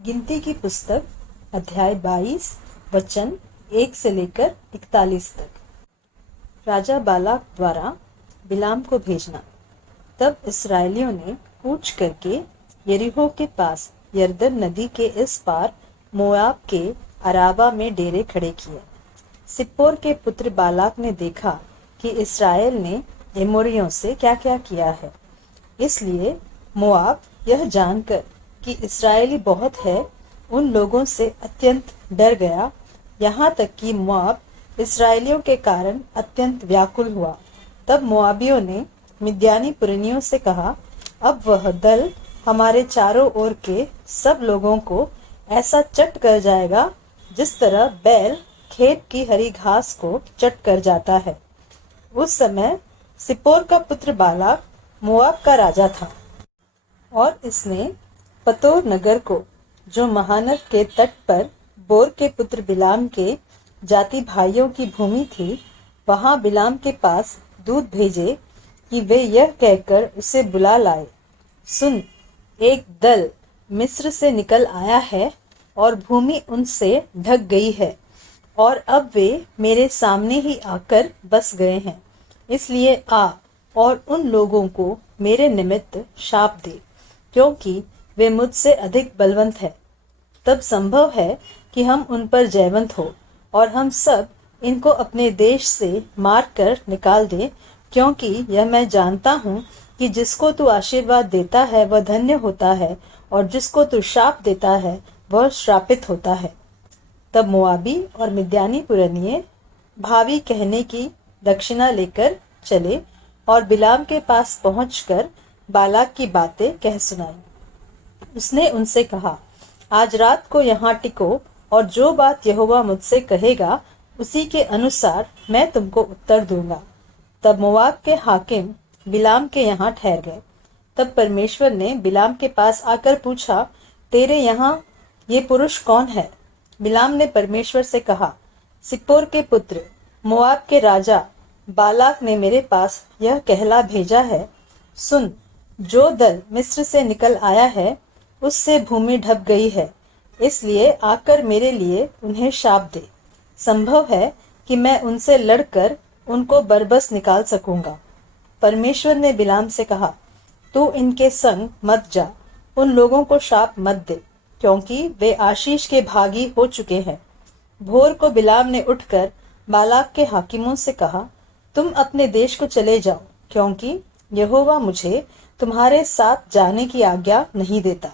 गिनती की पुस्तक अध्याय 22 वचन 1 से लेकर 41 तक। राजा बालाक द्वारा बिलाम को भेजना। तब इस्राएलियों ने कूच करके यरीहो के पास यरदन नदी के इस पार मोआब के अराबा में डेरे खड़े किए। सिप्पोर के पुत्र बालाक ने देखा कि इस्राएल ने एमोरियों से क्या क्या किया है, इसलिए मोआब यह जानकर कि इस्राएली बहुत है, उन लोगों से अत्यंत डर गया, यहाँ तक कि मोआब इस्राएलियों के कारण अत्यंत व्याकुल हुआ। तब मोआबियों ने मिद्यानी पुरनियों से कहा, अब वह दल हमारे चारों ओर के सब लोगों को ऐसा चट कर जाएगा जिस तरह बैल खेत की हरी घास को चट कर जाता है। उस समय सिप्पोर का पुत्र बालाक मोआब का राजा था और इसने पतोर नगर को, जो महानद के तट पर बोर के पुत्र बिलाम के जाति भाइयों की भूमि थी, वहां बिलाम के पास दूत भेजे कि वे यह कहकर उसे बुला लाए, सुन, एक दल मिस्र से निकल आया है और भूमि उनसे ढक गई है और अब वे मेरे सामने ही आकर बस गए हैं, इसलिए आ और उन लोगों को मेरे निमित्त शाप दे, क्योंकि वे मुझसे अधिक बलवंत है। तब संभव है कि हम उन पर जयवंत हो और हम सब इनको अपने देश से मार कर निकाल दें, क्योंकि यह मैं जानता हूँ कि जिसको तू आशीर्वाद देता है वह धन्य होता है और जिसको तू शाप देता है वह श्रापित होता है। तब मोआबी और मिद्यानी पुरनिये भावी कहने की दक्षिणा लेकर चले और बिलाम के पास पहुंचकर बालाक की बातें कह सुनाई। उसने उनसे कहा, आज रात को यहाँ टिको और जो बात यहोवा मुझसे कहेगा उसी के अनुसार मैं तुमको उत्तर दूंगा। तब मोआब के हाकिम बिलाम के यहाँ ठहर गए। तब परमेश्वर ने बिलाम के पास आकर पूछा, तेरे यहाँ ये पुरुष कौन है? बिलाम ने परमेश्वर से कहा, सिप्पोर के पुत्र मोआब के राजा बालाक ने मेरे पास यह कहला भेजा है, सुन, जो दल मिस्र से निकल आया है उससे भूमि ढप गई है, इसलिए आकर मेरे लिए उन्हें शाप दे। संभव है कि मैं उनसे लड़कर उनको बरबस निकाल सकूंगा। परमेश्वर ने बिलाम से कहा, तू इनके संग मत जा, उन लोगों को शाप मत दे, क्योंकि वे आशीष के भागी हो चुके हैं। भोर को बिलाम ने उठकर बालाक के हाकिमों से कहा, तुम अपने देश को चले जाओ, क्योंकि यहोवा मुझे तुम्हारे साथ जाने की आज्ञा नहीं देता।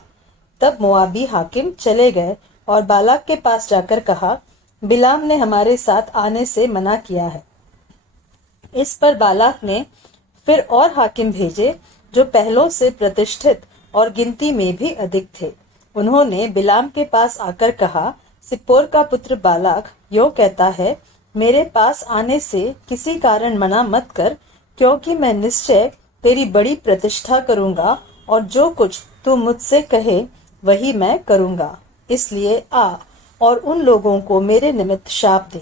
तब मोआबी हाकिम चले गए और बालाक के पास जाकर कहा, बिलाम ने हमारे साथ आने से मना किया है। इस पर बालाक ने फिर और हाकिम भेजे जो पहलों से प्रतिष्ठित और गिनती में भी अधिक थे। उन्होंने बिलाम के पास आकर कहा, सिप्पोर का पुत्र बालाक यो कहता है, मेरे पास आने से किसी कारण मना मत कर, क्योंकि मैं निश्चय तेरी बड़ी प्रतिष्ठा करूंगा और जो कुछ तू मुझसे कहे वही मैं करूंगा, इसलिए आ और उन लोगों को मेरे निमित्त शाप दे।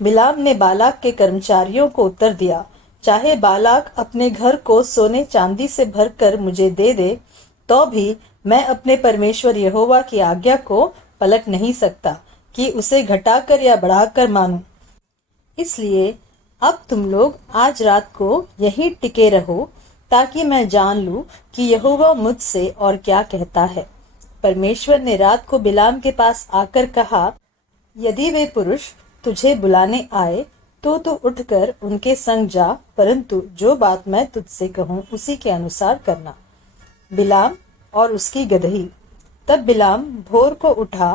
बिलाम ने बालाक के कर्मचारियों को उत्तर दिया, चाहे बालाक अपने घर को सोने चांदी से भरकर मुझे दे दे, तो भी मैं अपने परमेश्वर यहोवा की आज्ञा को पलट नहीं सकता कि उसे घटाकर या बढ़ाकर मानूं। इसलिए अब तुम लोग आज रात को यहीं टिके रहो, ताकि मैं जान लूं कि यहोवा मुझसे और क्या कहता है। परमेश्वर ने रात को बिलाम के पास आकर कहा, यदि वे पुरुष तुझे बुलाने आए तो तू उठकर उनके संग जा, परंतु जो बात मैं तुझसे कहूँ उसी के अनुसार करना। बिलाम और उसकी गदही। तब बिलाम भोर को उठा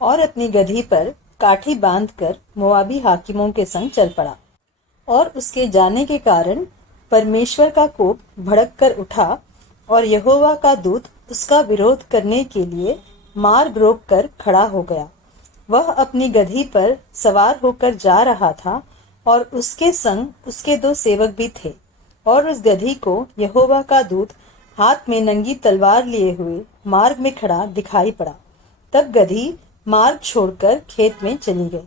और अपनी गदही पर काठी बांधकर मोआबी हाकिमों के संग चल पड़ा, और उसके जाने के कारण परमेश्वर का कोप भड़क कर उठा और यहोवा का दूत उसका विरोध करने के लिए मार्ग रोक कर खड़ा हो गया। वह अपनी गदही पर सवार होकर जा रहा था और उसके संग उसके 2 सेवक भी थे, और उस गदही को यहोवा का दूत हाथ में नंगी तलवार लिए हुए मार्ग में खड़ा दिखाई पड़ा। तब गदही मार्ग छोड़कर खेत में चली गई।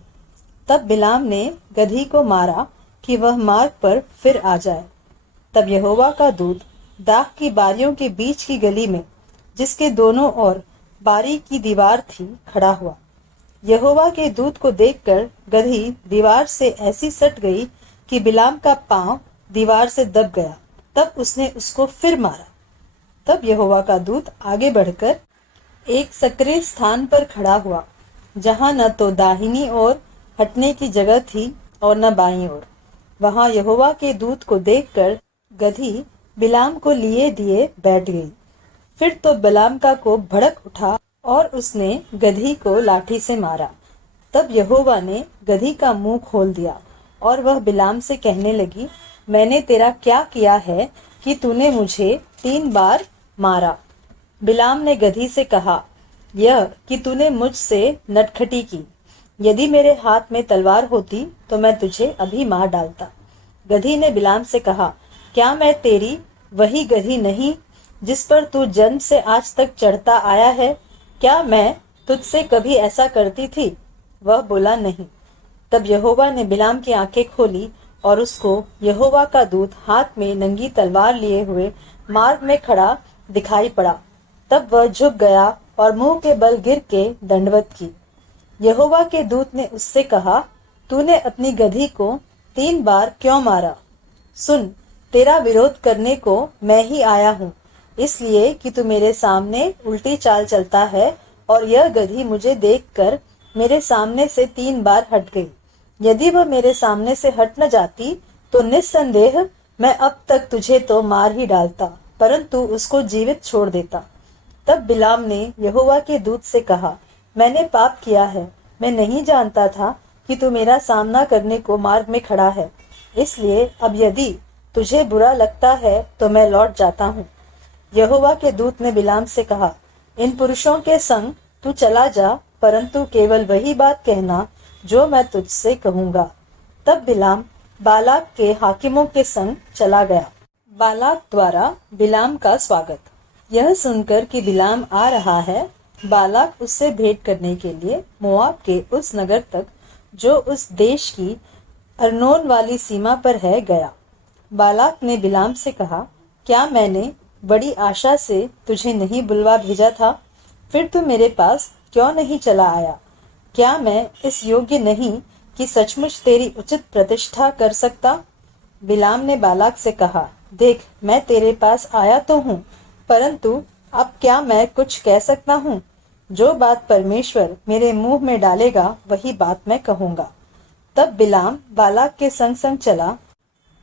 तब बिलाम ने गदही को मारा कि वह मार्ग पर फिर आ जाए। तब यहोवा का दूत दाख की बारियों के बीच की गली में, जिसके दोनों ओर बारी की दीवार थी खड़ा हुआ। यहोवा के दूत को देखकर गदही दीवार से ऐसी सट गई कि बिलाम का पांव दीवार से दब गया। तब उसने उसको फिर मारा। तब यहोवा का दूत आगे बढ़कर एक सक्रिय स्थान पर खड़ा हुआ, जहां न तो दाहिनी ओर हटने की जगह थी और न बाईं ओर। वहां यहोवा के दूत को देखकर गदही बिलाम को लिए दिए बैठ गई। फिर तो बिलाम का कोप भड़क उठा और उसने गदही को लाठी से मारा। तब यहोवा ने गदही का मुंह खोल दिया और वह बिलाम से कहने लगी, मैंने तेरा क्या किया है कि तूने मुझे 3 बार मारा? बिलाम ने गदही से कहा, यह कि तूने मुझसे नटखटी की। यदि मेरे हाथ में तलवार होती तो मैं तुझे अभी मार डालता। गदही ने बिलाम से कहा, क्या मैं तेरी वही गदही नहीं जिस पर तू जन्म से आज तक चढ़ता आया है? क्या मैं तुझसे कभी ऐसा करती थी? वह बोला, नहीं। तब यहोवा ने बिलाम की आंखें खोली और उसको यहोवा का दूत हाथ में नंगी तलवार लिए हुए मार्ग में खड़ा दिखाई पड़ा। तब वह झुक गया और मुंह के बल गिर के दंडवत की। यहोवा के दूत ने उससे कहा, तूने अपनी गदही को 3 बार क्यों मारा? सुन, तेरा विरोध करने को मैं ही आया हूँ, इसलिए कि तू मेरे सामने उल्टी चाल चलता है, और यह गदही मुझे देखकर मेरे सामने से 3 बार हट गई। यदि वह मेरे सामने से हट न जाती तो निस्संदेह मैं अब तक तुझे तो मार ही डालता, परंतु उसको जीवित छोड़ देता। तब बिलाम ने यहोवा के दूत से कहा, मैंने पाप किया है। मैं नहीं जानता था कि तू मेरा सामना करने को मार्ग में खड़ा है। इसलिए अब यदि तुझे बुरा लगता है तो मैं लौट जाता हूँ। यहोवा के दूत ने बिलाम से कहा, इन पुरुषों के संग तू चला जा, परंतु केवल वही बात कहना जो मैं तुझसे कहूंगा। तब बिलाम बालाक के हाकिमों के संग चला गया। बालाक द्वारा बिलाम का स्वागत। यह सुनकर कि बिलाम आ रहा है, बालाक उससे भेंट करने के लिए मोआब के उस नगर तक जो उस देश की अर्नोन वाली सीमा पर है गया। बालाक ने बिलाम से कहा, क्या मैंने बड़ी आशा से तुझे नहीं बुलवा भेजा था? फिर तू मेरे पास क्यों नहीं चला आया? क्या मैं इस योग्य नहीं कि सचमुच तेरी उचित प्रतिष्ठा कर सकता? बिलाम ने बालाक से कहा, देख, मैं तेरे पास आया तो हूँ, परंतु अब क्या मैं कुछ कह सकता हूँ? जो बात परमेश्वर मेरे मुंह में डालेगा वही बात मैं कहूँगा। तब बिलाम बालाक के संग संग चला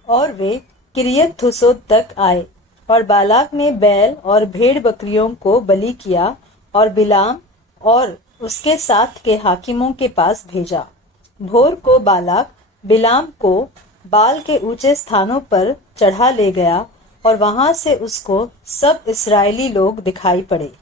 और वे किरियत थुसोत तक आए, और बालाक ने बैल और भेड़ बकरियों को बलि किया और बिलाम और उसके साथ के हाकिमों के पास भेजा। भोर को बालाक बिलाम को बाल के ऊंचे स्थानों पर चढ़ा ले गया और वहां से उसको सब इस्राएली लोग दिखाई पड़े।